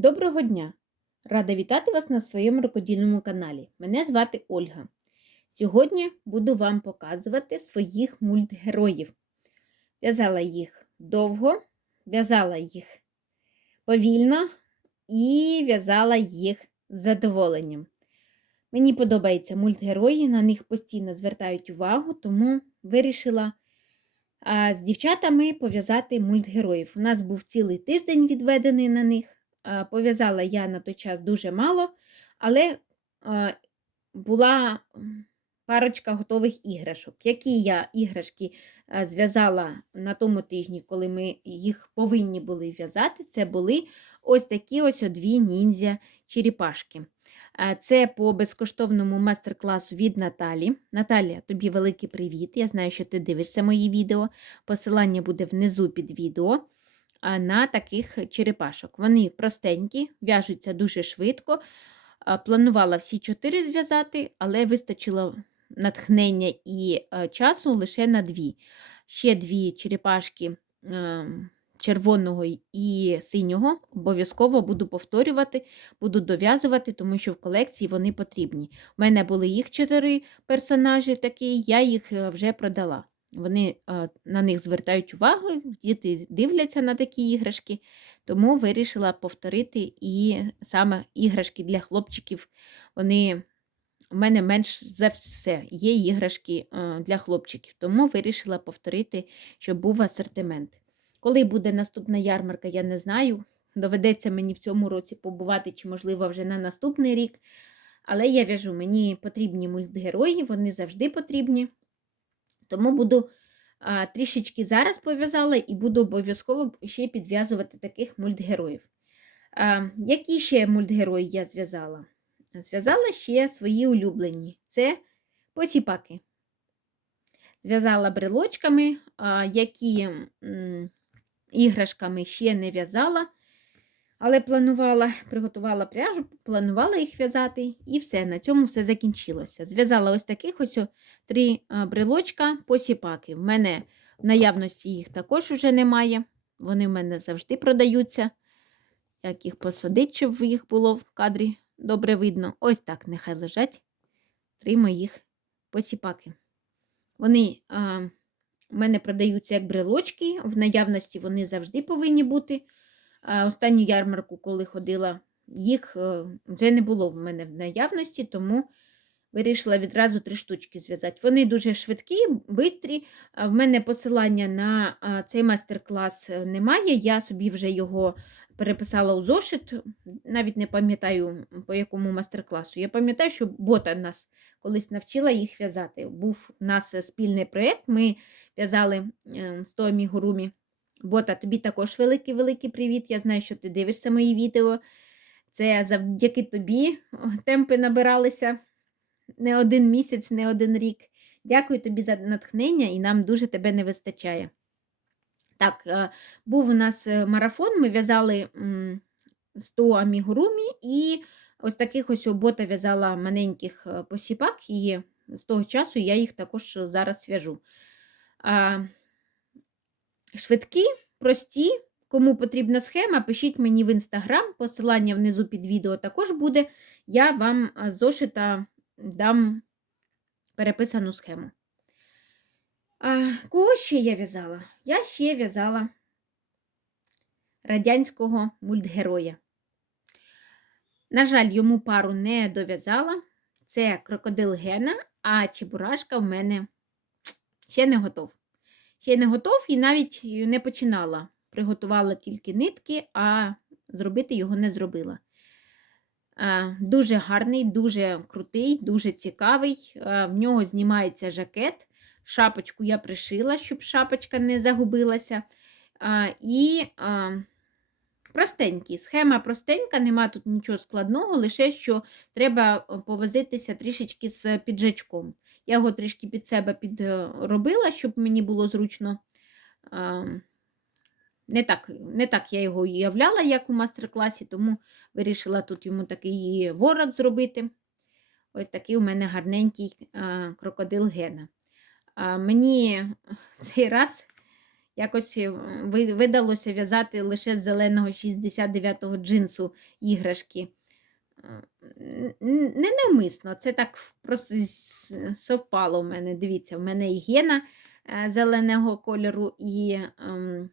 Доброго дня! Рада вітати вас на своєму рукодільному каналі. Мене звати Ольга. Сьогодні буду вам показувати своїх мультгероїв. В'язала їх довго, в'язала їх повільно і в'язала їх з задоволенням. Мені подобаються мультгерої, на них постійно звертають увагу, тому вирішила з дівчатами пов'язати мультгероїв. У нас був цілий тиждень відведений на них. А, Пов'язала я на той час дуже мало, але була парочка готових іграшок. Які я іграшки зв'язала на тому тижні, коли ми їх повинні були в'язати, це були ось такі ось дві ніндзя черепашки. Це по безкоштовному майстер-класу від Наталі. Наталія, тобі великий привіт. Я знаю, що ти дивишся мої відео. Посилання буде внизу під відео на таких черепашок. Вони простенькі, в'яжуться дуже швидко. Планувала всі чотири зв'язати, але вистачило натхнення і часу лише на дві. Ще дві черепашки е, червоного і синього обов'язково буду повторювати, буду дов'язувати, тому що в колекції вони потрібні. У мене були їх чотири персонажі такі, я їх е, вже продала. Вони е, на них звертають увагу, діти дивляться на такі іграшки, тому вирішила повторити і саме іграшки для хлопчиків. Вони у мене менш за все є іграшки е, для хлопчиків, тому вирішила повторити, щоб був асортимент. Коли буде наступна ярмарка, я не знаю. Доведеться мені в цьому році побувати, чи, можливо, вже на наступний рік. Але я в'яжу, мені потрібні мультгерої, вони завжди потрібні. Тому буду а, трішечки зараз пов'язала і буду обов'язково ще підв'язувати таких мультгероїв. А, які ще мультгерої я зв'язала? Зв'язала ще свої улюблені це посіпаки. Зв'язала брелочками, а, які м, іграшками ще не в'язала, але планувала, приготувала пряжу, планувала їх в'язати, і все, на цьому все закінчилося. Зв'язала ось таких ось три а, брелочка посіпаки. В мене в наявності їх також вже немає. Вони в мене завжди продаються. Як їх посадити, щоб їх було в кадрі добре видно. Ось так нехай лежать три моїх посіпаки. Вони а, в мене продаються як брелочки, в наявності вони завжди повинні бути. Останню ярмарку, коли ходила, їх е, вже не було в мене в наявності, тому вирішила відразу три штучки зв'язати. Вони дуже швидкі, бистрі. В мене посилання на цей майстер-клас е, немає. Я собі вже його переписала у зошит, навіть не пам'ятаю, по якому майстер-класу. Я пам'ятаю, що бота нас колись навчила їх в'язати. Був у нас спільний проєкт, ми в'язали е, з того мігурумі. Бота, тобі також великий-великий привіт. Я знаю, що ти дивишся мої відео. Це завдяки тобі темпи набиралися не один місяць, не один рік. Дякую тобі за натхнення і нам дуже тебе не вистачає. Так, е, був у нас е, марафон, ми в'язали 100 амігурумі і ось таких ось бота в'язала маленьких е, посіпак, і з того часу я їх також зараз в'яжу. Швидкі, прості. Кому потрібна схема, пишіть мені в інстаграм, посилання внизу під відео також буде. Я вам з зошита дам переписану схему. А, Кого ще я в'язала? Я ще в'язала радянського мультгероя. На жаль, йому пару не дов'язала. Це крокодил Гена, а Чебурашка в мене ще не готов. Ще не готов і навіть не починала. Приготувала тільки нитки, а зробити його не зробила. Дуже гарний, дуже крутий, дуже цікавий. В нього знімається жакет. Шапочку я пришила, щоб шапочка не загубилася. І простенький. Схема простенька, нема тут нічого складного, лише що треба повозитися трішечки з піджачком. Я його трішки під себе підробила, щоб мені було зручно. Не так не так я його уявляла, як у мастер-класі, тому вирішила тут йому такий ворот зробити. Ось такий у мене гарненький крокодил Гена. Мені цей раз Якось е, видалося в'язати лише з зеленого 69-го джинсу іграшки. Е, Не навмисно, це так просто совпало в мене. Дивіться, в мене і гена е, зеленого кольору, і ем,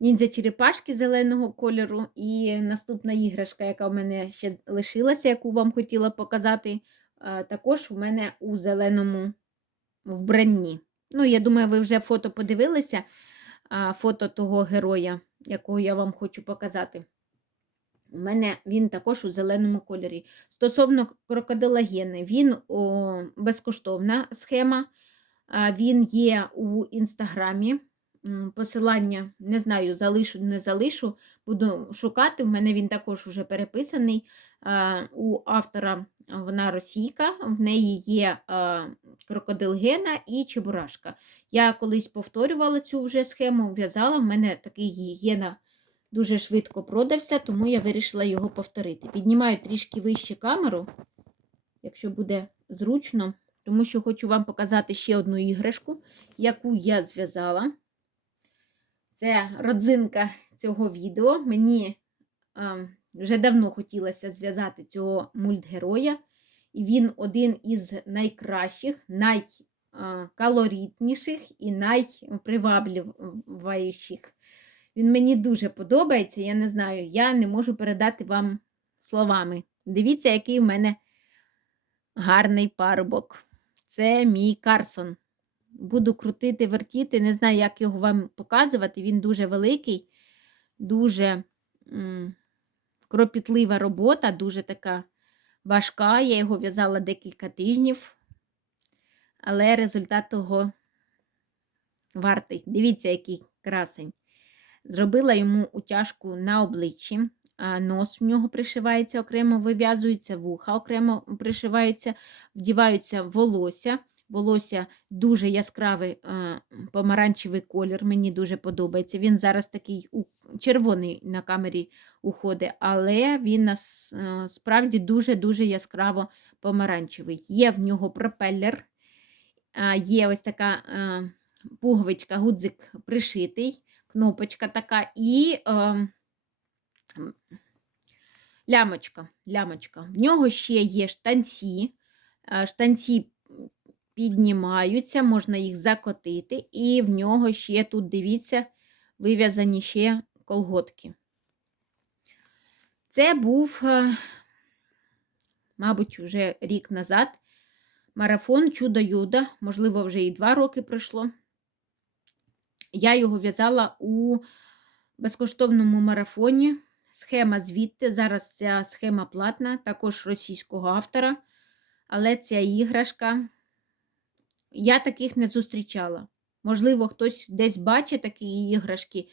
ніндзя черепашки зеленого кольору, і наступна іграшка, яка в мене ще лишилася, яку вам хотіла показати, е, також у мене у зеленому вбранні. Ну, я думаю, ви вже фото подивилися, а, фото того героя, якого я вам хочу показати. У мене він також у зеленому кольорі. Стосовно крокодила Гени, він о, безкоштовна схема. Він є у інстаграмі. Посилання не знаю, залишу, не залишу. Буду шукати. У мене він також уже переписаний. У автора вона російка, в неї є а, крокодил Гена і Чебурашка. Я колись повторювала цю вже схему, в'язала. В мене такий Гена дуже швидко продався, тому я вирішила його повторити. Піднімаю трішки вище камеру, якщо буде зручно, тому що хочу вам показати ще одну іграшку, яку я зв'язала. Це родзинка цього відео. Мені е, вже давно хотілося зв'язати цього мультгероя, і він один із найкращих, найкалорітніших і найпривабливіших. Він мені дуже подобається, я не знаю, я не можу передати вам словами. Дивіться, який в мене гарний парубок. Це мій Карсон. Буду крутити, вертіти, не знаю, як його вам показувати. Він дуже великий, дуже м, кропітлива робота, дуже така важка. Я його в'язала декілька тижнів, але результат того вартий. Дивіться, який красень. Зробила йому утяжку на обличчі, нос в нього пришивається окремо, вив'язується, вуха окремо пришиваються, вдіваються волосся. Волосся дуже яскравий помаранчевий колір, мені дуже подобається. Він зараз такий у- червоний на камері уходить, але він нас, е, справді дуже-дуже яскраво помаранчевий. Є в нього пропелер, є ось така пуговичка, гудзик пришитий кнопочка така і е, лямочка. лямочка. В нього ще є штанці. Е, Штанці піднімаються, можна їх закотити, і в нього ще тут, дивіться, вив'язані ще колготки. Це був, е, мабуть, вже рік назад. Марафон Чудо Юда, можливо, вже і два роки пройшло. Я його в'язала у безкоштовному марафоні. Схема звідти. Зараз ця схема платна, також російського автора. Але ця іграшка, я таких не зустрічала. Можливо, хтось десь бачить такі іграшки,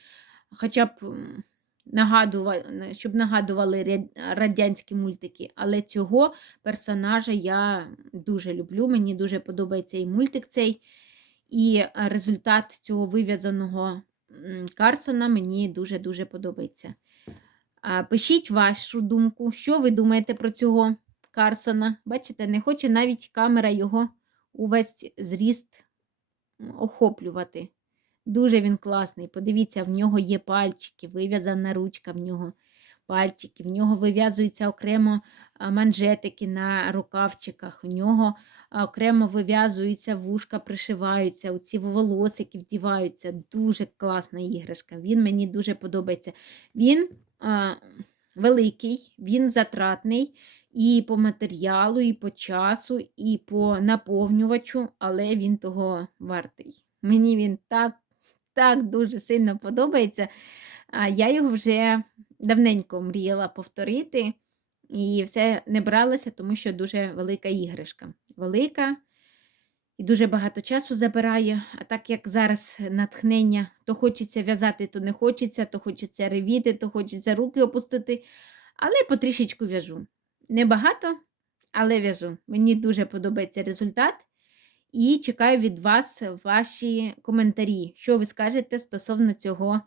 хоча б м, нагадува- щоб нагадували радянські мультики. Але цього персонажа я дуже люблю. Мені дуже подобається і мультик цей. І е, результат цього вив'язаного Карсона мені дуже-дуже подобається. Пишіть вашу думку, що ви думаєте про цього Карсона. Бачите, не хоче навіть камера його увесь зріст охоплювати. Дуже він класний. Подивіться, в нього є пальчики, вив'язана ручка в нього пальчики, в нього вив'язуються окремо манжетики на рукавчиках, в нього окремо вив'язуються, вушка пришиваються, оці волосики вдіваються. Дуже класна іграшка. Він мені дуже подобається. Він а, великий, він затратний і по матеріалу, і по часу, і по наповнювачу, але він того вартий. Мені він так, так дуже сильно подобається. Я його вже давненько мріяла повторити. І все не бралася, тому що дуже велика іграшка. Велика і дуже багато часу забирає. А так як зараз натхнення, то хочеться в'язати, то не хочеться, то хочеться ревіти, то хочеться руки опустити. Але потрішечку в'яжу. Небагато, але в'яжу. Мені дуже подобається результат. І чекаю від вас ваші коментарі, що ви скажете стосовно цього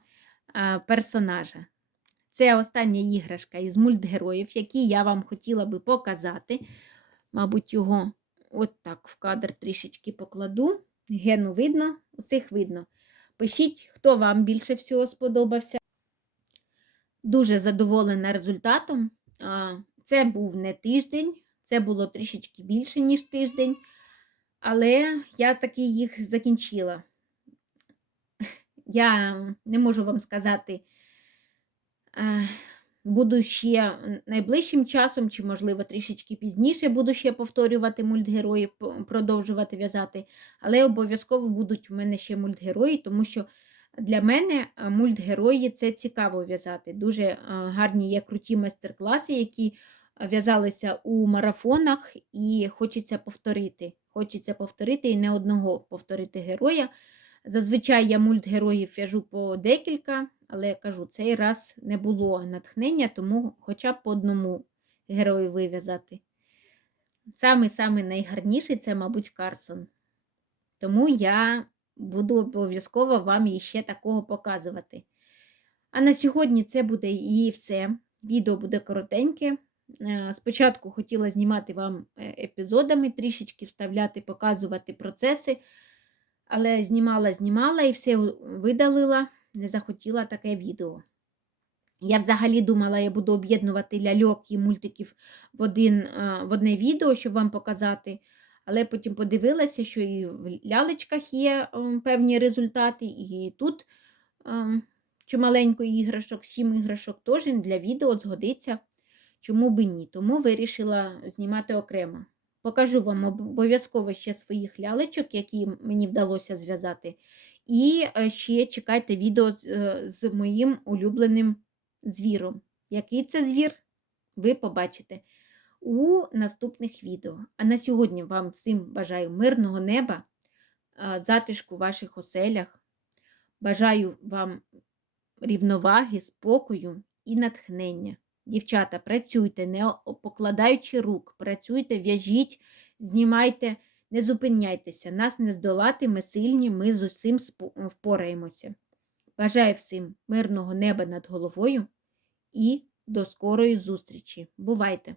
персонажа. Це остання іграшка із мультгероїв, які я вам хотіла би показати. Мабуть, його от так в кадр трішечки покладу. Гену видно, усіх видно. Пишіть, хто вам більше всього сподобався. Дуже задоволена результатом. Це був не тиждень, це було трішечки більше, ніж тиждень, але я таки їх закінчила. Я не можу вам сказати, буду ще найближчим часом, чи, можливо, трішечки пізніше буду ще повторювати мультгероїв, продовжувати в'язати, але обов'язково будуть у мене ще мультгерої, тому що для мене е, мультгерої це цікаво в'язати. Дуже е, гарні є круті майстер-класи, які е, в'язалися у марафонах, і хочеться повторити. Хочеться повторити і не одного повторити героя. Зазвичай я мультгероїв в'яжу по декілька, але кажу, цей раз не було натхнення, тому хоча б по одному герою вив'язати. Самий-самий найгарніший це, мабуть, Карсон. Тому я буду обов'язково вам іще такого показувати. А на сьогодні це буде і все. Відео буде коротеньке. Е, Спочатку хотіла знімати вам е, епізодами, трішечки вставляти, показувати процеси, але знімала, знімала і все видалила, не захотіла таке відео. Я взагалі думала, я буду об'єднувати ляльок і мультиків в, один, е, в одне відео, щоб вам показати. Але потім подивилася, що і в лялечках є ем, певні результати, і тут ем, чималенько іграшок, сім іграшок теж для відео згодиться. Чому би ні? Тому вирішила знімати окремо. Покажу вам обов'язково ще своїх лялечок, які мені вдалося зв'язати. І е, ще чекайте відео е, з моїм улюбленим звіром. Який це звір, ви побачите у наступних відео. А на сьогодні вам всім бажаю мирного неба, затишку в ваших оселях. Бажаю вам рівноваги, спокою і натхнення. Дівчата, працюйте, не покладаючи рук, працюйте, в'яжіть, знімайте, не зупиняйтеся. Нас не здолати, ми сильні, ми з усім впораємося. Бажаю всім мирного неба над головою і до скорої зустрічі. Бувайте!